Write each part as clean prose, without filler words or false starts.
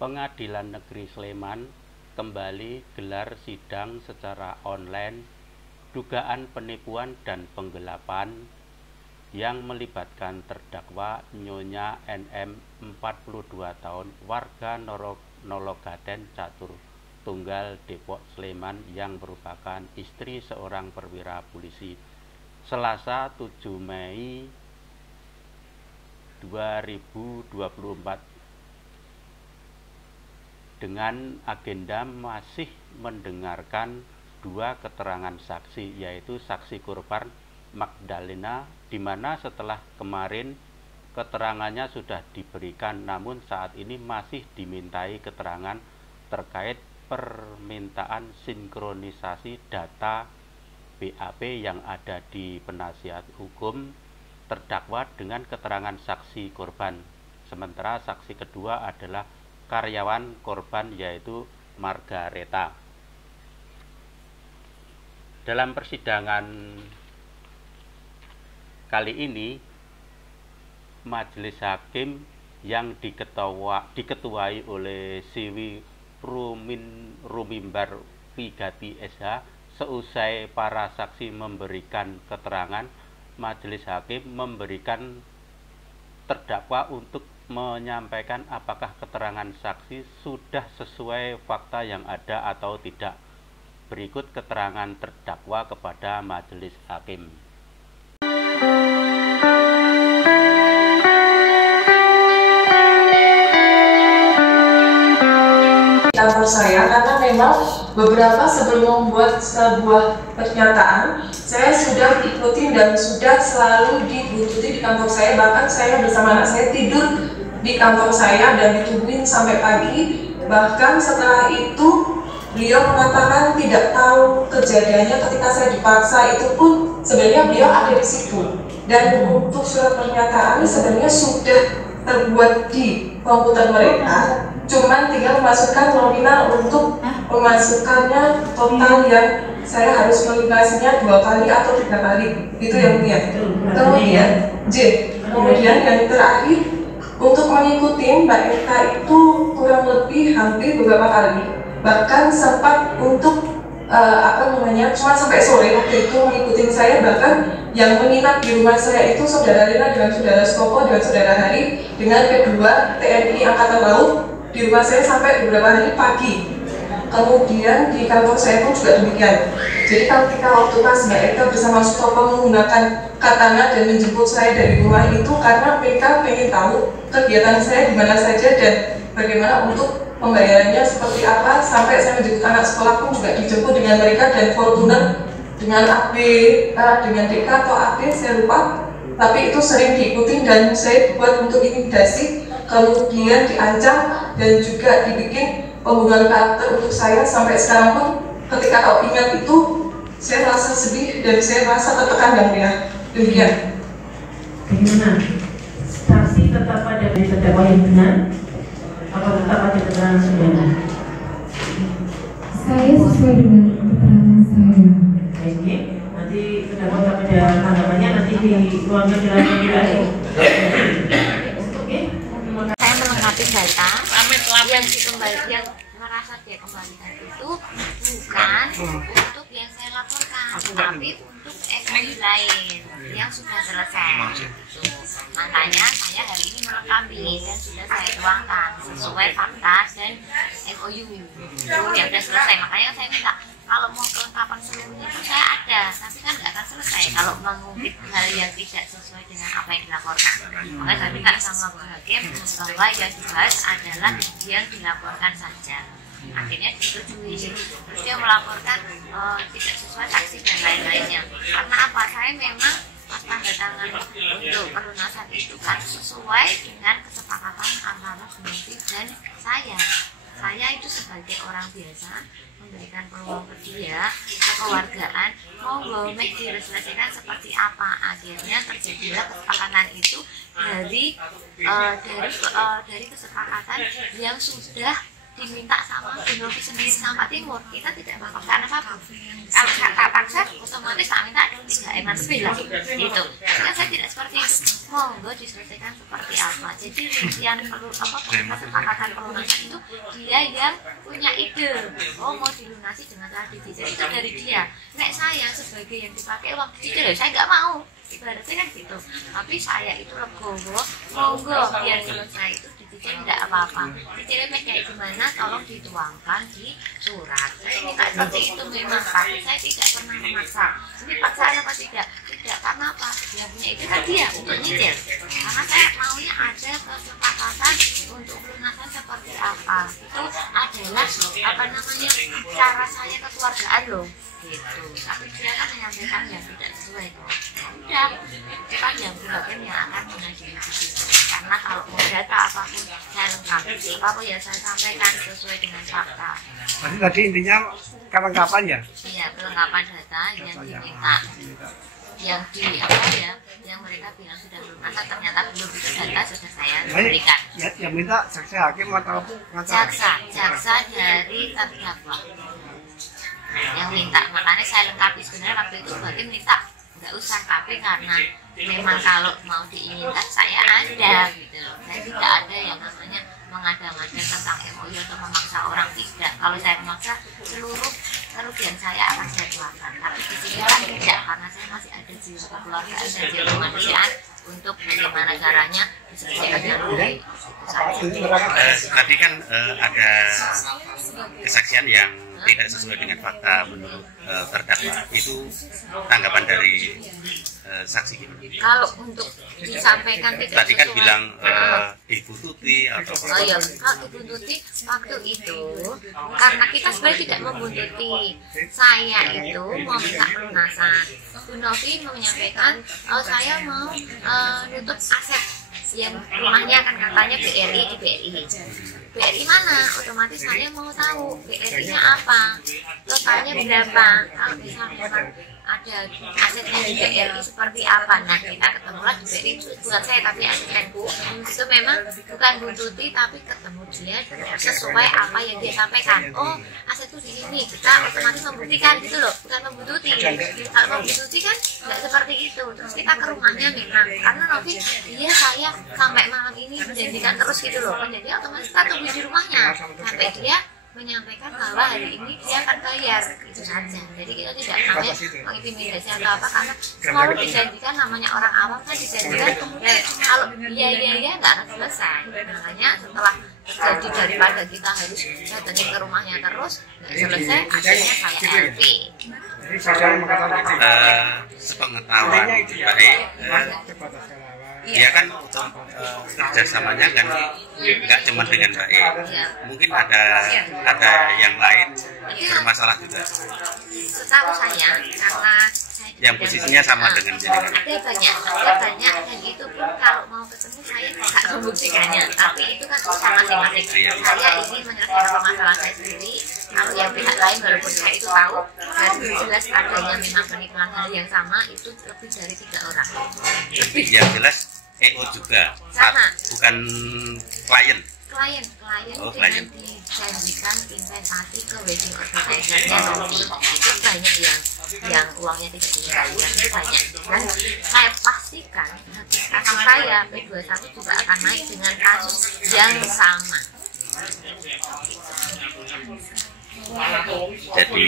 Pengadilan Negeri Sleman kembali gelar sidang secara online dugaan penipuan dan penggelapan yang melibatkan terdakwa Nyonya NM 42 tahun warga Nologaden Catur Tunggal Depok Sleman yang merupakan istri seorang perwira polisi. Selasa 7 Mei 2024 dengan agenda masih mendengarkan dua keterangan saksi, yaitu saksi korban Magdalena, di mana setelah kemarin keterangannya sudah diberikan, namun saat ini masih dimintai keterangan terkait permintaan sinkronisasi data BAP yang ada di penasihat hukum terdakwa dengan keterangan saksi korban. Sementara saksi kedua adalah karyawan korban, yaitu Margareta. Dalam persidangan kali ini, majelis hakim yang diketuai oleh Siwi Rumimbar Vigati SH, seusai para saksi memberikan keterangan, majelis hakim memberikan terdakwa untuk menyampaikan apakah keterangan saksi sudah sesuai fakta yang ada atau tidak. Berikut keterangan terdakwa kepada majelis hakim. Kantor saya, karena memang beberapa sebelum membuat sebuah pernyataan, saya sudah ikutin dan sudah selalu dibuntuti di kantor saya. Bahkan saya bersama anak saya tidur di kantor saya dan ditungguin sampai pagi. Bahkan setelah itu beliau mengatakan tidak tahu kejadiannya ketika saya dipaksa, itu pun sebenarnya beliau ada di situ. Dan untuk surat pernyataan sebenarnya sudah terbuat di komputer mereka, cuman tinggal memasukkan nominal untuk pemasukannya total yang saya harus melunasinya 2 kali atau 3 kali, itu yang mulia. Kemudian kemudian yang terakhir, untuk mengikuti Mbak Eka itu kurang lebih hampir beberapa kali, bahkan sempat untuk cuma sampai sore waktu itu mengikuti saya. Bahkan yang menginap di rumah saya itu saudara Lina dengan saudara Skoko dengan saudara Hari dengan kedua TNI Angkatan Laut di rumah saya sampai beberapa hari pagi. Kemudian di kantor saya pun juga demikian. Jadi ketika waktu pas Mbak Eka bersama Sutopo menggunakan katana dan menjemput saya dari rumah itu karena mereka pengen tahu kegiatan saya di mana saja dan bagaimana untuk pembayarannya seperti apa. Sampai saya menjemput anak sekolah pun juga dijemput dengan mereka dan Fortuner dengan AB, dengan DK atau AB saya lupa. Tapi itu sering diikuti dan saya buat untuk intimidasi, kemudian diancam dan juga dibikin pembunuhan karakter untuk saya. Sampai sekarang pun ketika kau ingat itu saya merasa sedih dan saya merasa tertekan dan ya demikian. Bagaimana? Saksi tetap ada di terdakwa yang benar? Apa tetap ada keterangan saudara? Saya sesuai dengan keterangan saya. Oke, nanti terdakwa tak ada tanggapannya, nanti dikeluarkan dalam penjelasan. Oke, saya melengkapi data yang dikembalikan, merasa dia kembalikan itu bukan untuk yang saya laporkan, tapi untuk FI lain yang sudah selesai. Makanya saya hari ini melengkapi dan sudah saya tuangkan sesuai fakta dan MOU yang sudah selesai. Makanya saya minta kalau mau kelengkapan seluruhnya itu saya ada, tapi kan nggak akan selesai kalau mengungkit hal yang tidak sesuai dengan apa yang dilaporkan. Makanya saya minta sama Bu Hakim bahwa yang dibahas adalah yang dilaporkan saja. Akhirnya disetujui. Terus dia melaporkan tidak sesuai saksi dan lain-lainnya. Karena apa? Saya memang pas tanda tangan untuk pelunasan itu kan sesuai dengan kesepakatan antara penyidik dan saya. Saya itu sebagai orang biasa memberikan peluang ke dia, kekeluargaan, monggo diselesaikan seperti apa. Akhirnya terjadilah kesepakatan itu dari kesepakatan yang sudah diminta sama Bu Novi sendiri sama Pak Timur, kita tidak melakukan apa-apa. Kalau tak paksa, otomatis tak minta dong 3 M lah gitu. Kan saya tidak seperti itu. Monggo diselesaikan seperti apa. Jadi yang perlu kesepakatan pelunasan itu dia yang punya ide. Oh, mau dilunasi dengan cara dicicil itu dari dia. Nek saya sebagai yang dipakai uang dicicil, saya nggak mau. Ibaratnya kan gitu. Tapi saya itu legowo, monggo biar selesai itu dicicil tidak apa-apa. Cicilnya kayak gimana? Tolong dituangkan di surat. Saya minta seperti itu memang, tapi saya tidak pernah memaksa. Ini paksaan apa tidak? Tidak, karena apa? Dia punya itu kan dia untuk nyicil. Karena saya maunya ada kesepakatan untuk pelunasan seperti apa. Itu adalah apa namanya cara saya kekeluargaan loh. Gitu. Tapi dia kan menyampaikan yang tidak sesuai. Udah, itu kan yang bagian yang akan mengajukan itu. Karena kalau mau data apapun saya lengkapi, apapun yang saya sampaikan sesuai dengan fakta. Berarti tadi intinya kelengkapan ya? Iya, kelengkapan data yang diminta. Yang di apa ya, yang mereka bilang sudah lunas, ternyata belum, itu data sudah saya berikan. Yang minta saksi hakim atau jaksa dari terdakwa yang minta, makanya saya lengkapi. Sebenarnya waktu itu bagian minta nggak usah, tapi karena memang kalau mau diinginkan saya ada gitu loh. Saya tidak ada yang namanya mengada-ngada tentang MOU atau memaksa orang, tidak. Kalau saya memaksa, seluruh kerugian saya akan saya keluarkan. Tapi di sini kan tidak, karena saya masih ada jiwa kekeluargaan dan jiwa kemanusiaan untuk bagaimana caranya diselesaikan dengan baik. Tadi kan ada kesaksian yang tidak sesuai dengan fakta menurut terdakwa. Itu tanggapan dari saksi gimana? Kalau untuk disampaikan tidak tadi kan sesuai, bilang dibuntuti atau apa? oh iya, kalau dibuntuti waktu itu karena kita sebenarnya tidak membuntuti. Saya itu mau minta pelunasan. Bu Novi menyampaikan, oh saya mau nutup aset yang rumahnya kan katanya BRI di BRI. BRI mana? Otomatis saya mau tahu BRI-nya apa, totalnya berapa. Kalau misalnya ada asetnya di BRI seperti apa, nah kita ketemulah di BRI itu bukan saya tapi asistenku. Itu memang bukan buntuti tapi ketemu dia sesuai apa yang dia sampaikan. Oh, asetku di sini, kita otomatis membuktikan gitu loh, bukan membuntuti. Kalau membuntuti kan nggak seperti itu. Terus kita ke rumahnya memang, karena Novi dia saya sampai malam ini menjanjikan terus gitu loh. Jadi otomatis kita tunggu di rumahnya sampai dia menyampaikan bahwa hari ini dia akan bayar, itu saja. Jadi kita tidak namanya mengintimidasi atau apa, karena selalu dijanjikan, namanya orang awam kan dijanjikan kalau iya nggak akan selesai. Makanya setelah terjadi daripada kita harus datangin ke rumahnya terus nggak selesai, akhirnya saya LP. Sepengetahuan baik, dia kan kerjasamanya kan nggak cuma dengan baik, mungkin ada yang lain bermasalah juga. Setahu saya, karena saya yang posisinya sama dengan jenengan. ada banyak dan itu pun kalau mau ketemu saya nggak membuktikannya, tapi itu kan urusan masing-masing. Saya ingin menyelesaikan permasalahan saya sendiri. Kalau yang pihak lain, walaupun saya itu tahu dan jelas adanya memang penipuan hal yang sama, itu lebih dari 3 orang. Yang jelas EO juga, sama, bukan klien. Klien Oh, dengan dijanjikan investasi ke wedding organizer-nya Novi, itu banyak yang uangnya tidak dikembalikan, itu banyak. Dan saya pastikan kasus saya P21 juga akan naik dengan kasus yang sama. Jadi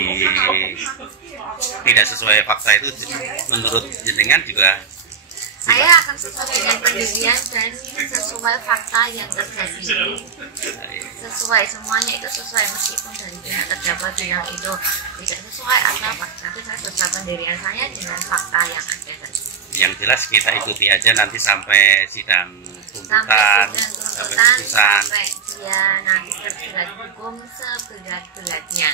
tidak sesuai fakta itu menurut jenengan juga. Saya akan sesuai dengan pendirian dan sesuai fakta yang terjadi. Sesuai, semuanya itu sesuai, meskipun dari pihak terdakwa bilang itu tidak sesuai atau apa, tapi saya sesuai pendirian saya dengan fakta yang ada tadi. Yang jelas kita ikuti aja nanti sampai sidang tuntutan, sampai putusan. Sampai dia nanti terjerat hukum seberat-beratnya.